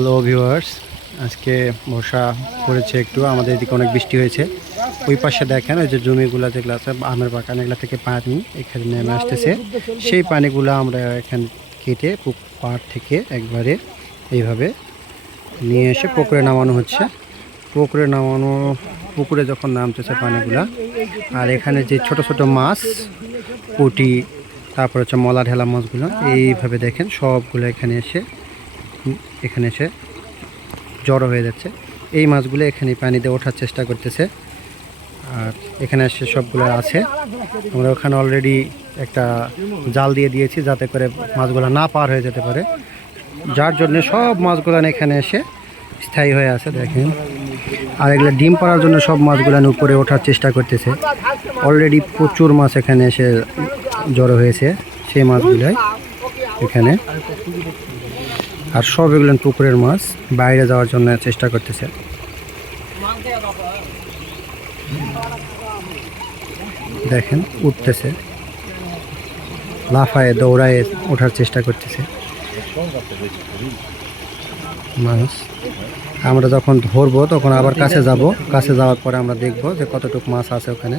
Hello viewers আজকে বর্ষা পড়েছে একটু, আমাদের এদিকে অনেক বৃষ্টি হয়েছে। ওই পাশে দেখেন, ওই যে জমিগুলো যেগুলো আছে, আমের বাগান, এগুলো থেকে পানি এখানে নেমে আসতেছে। সেই পানিগুলো আমরা এখান কেটে পাড় থেকে একবারে এইভাবে নিয়ে এসে পুকুরে নামানো হচ্ছে। পুকুরে নামানো, পুকুরে যখন নামতেছে পানিগুলা, আর এখানে যে ছোট ছোট মাছ, পুঁটি, তারপর হচ্ছে মলা ঢেলা মাছগুলো, এইভাবে দেখেন, সবগুলো এখানে এসে এখানে এসে জড়ো হয়ে যাচ্ছে। এই মাছগুলো এখানে পানিতে ওঠার চেষ্টা করতেছে। আর এখানে এসে সবগুলো আছে। আমরা ওখানে অলরেডি একটা জাল দিয়ে দিয়েছি যাতে করে মাছগুলো না পার হয়ে যেতে পারে। যার জন্য সব মাছগুলো এখানে এসে স্থায়ী হয়ে আছে, দেখেন। আর এগুলো ডিম পাড়ার জন্য সব মাছগুলো উপরে ওঠার চেষ্টা করতেছে। অলরেডি প্রচুর মাছ এখানে এসে জড়ো হয়েছে সেই মাছগুলোই এখানে। আর সব এগুলো পুকুরের মাছ বাইরে যাওয়ার জন্য চেষ্টা করতেছে। দেখেন, উঠতেছে। লাফায়, দৌড়ায় ওঠার চেষ্টা করতেছে। মানুষ আমরা যখন ধরবো, তখন আবার কাছে যাব। কাছে যাওয়ার পরে আমরা দেখব যে কতটুকু মাছ আছে ওখানে।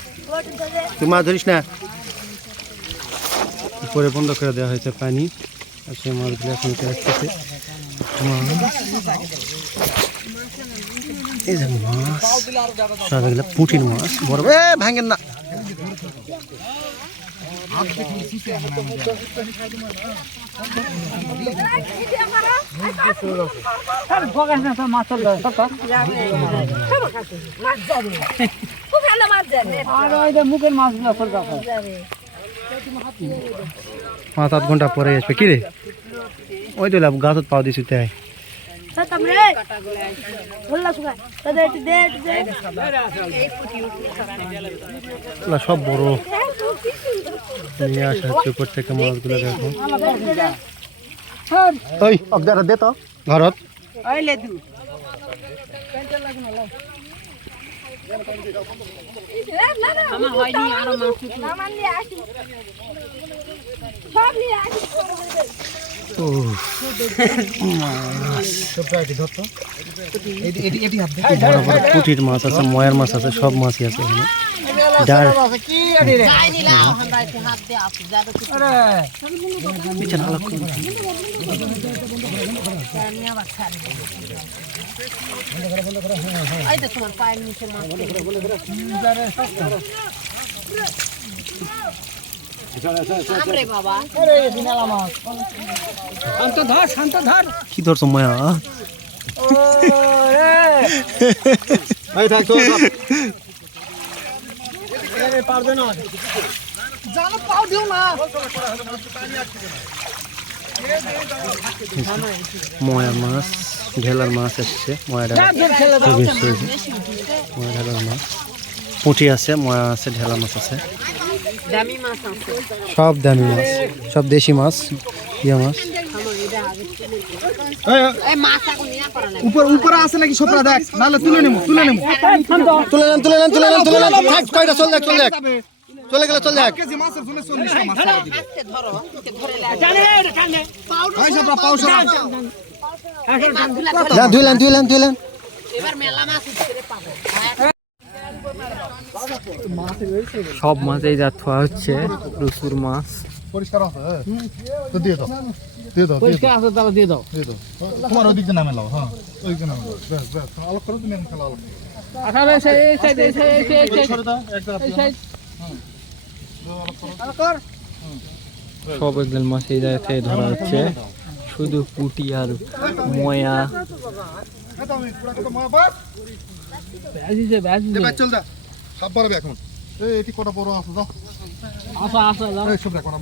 তুই মাছ ধরিস না? উপরে বন্ধ করে দেওয়া হয়েছে পানি। আর সেই মাছগুলো এখন আসতেছে। মাছ। এই যে মাছ সব এগুলো পুঁটির মাছ বড় এ ভাঙেন না। পাঁচ আধ ঘণ্টা পরে আসবে। কি রে? ওই তো গাছত পাও দিছি তাই। সব বড়। নিয়ে আসা উপর থেকে মাছগুলো দেখো। দে তো। ঘরত। উফ, বড় বড় পুঁটির মাছ আছে ময়ার মাছ আছে সব মাছই আছে এখানে ডার। কি ধরছো ময়া? ময়া মাছ ঢেলার মাছ এসছে। ময়া ঢেলার মাছ। পুঁটি আছে, ময়া আছে ঢেলা মাছ আছে। সব দামি মাছ সব দেশি মাছ ইয়া মাছ। উপর উপরে আছে নাকি সপরা দেখ নাহলে তুলে নেব তুলে নেব। তুলে নেন তুলে নেন তুলে নেন তুলে নেন। থাক কয়টা চল দেখ চল দেখ। চলে গেলে চলে যাক কেজি মাছের জন্য চল্লিশ মাছ সবরা সবরা ধুইলেন ধুইলেন ধুইলেন সব মাছেই যা থোয়া হচ্ছে প্রচুর মাছ। পরিষ্কার আছে হ্যাঁ। তো দিয়ে দাও দিয়ে দাও দাও। আছে তাহলে দিয়ে দাও। দিয়ে দাও। তোমার ওই দিকে নামে লাও হ্যাঁ। ওই দিকে নামে ব্যাস ব্যাস আলোক করো তুমি এখন খেলা আলোক আঠারো এই সাইড এই সাইড এই সাইড এই সাইড এই এই সাইড। সব মাছ এই জায়গা থেকে ধরা হচ্ছে। শুধু পুটি আর ময়া। ব্যাজিছে এবার চল দা। সাপ বাড়াবে এখন। এই এটি কটা বড় আছে দাও আসা আসা এই সব দেখো না।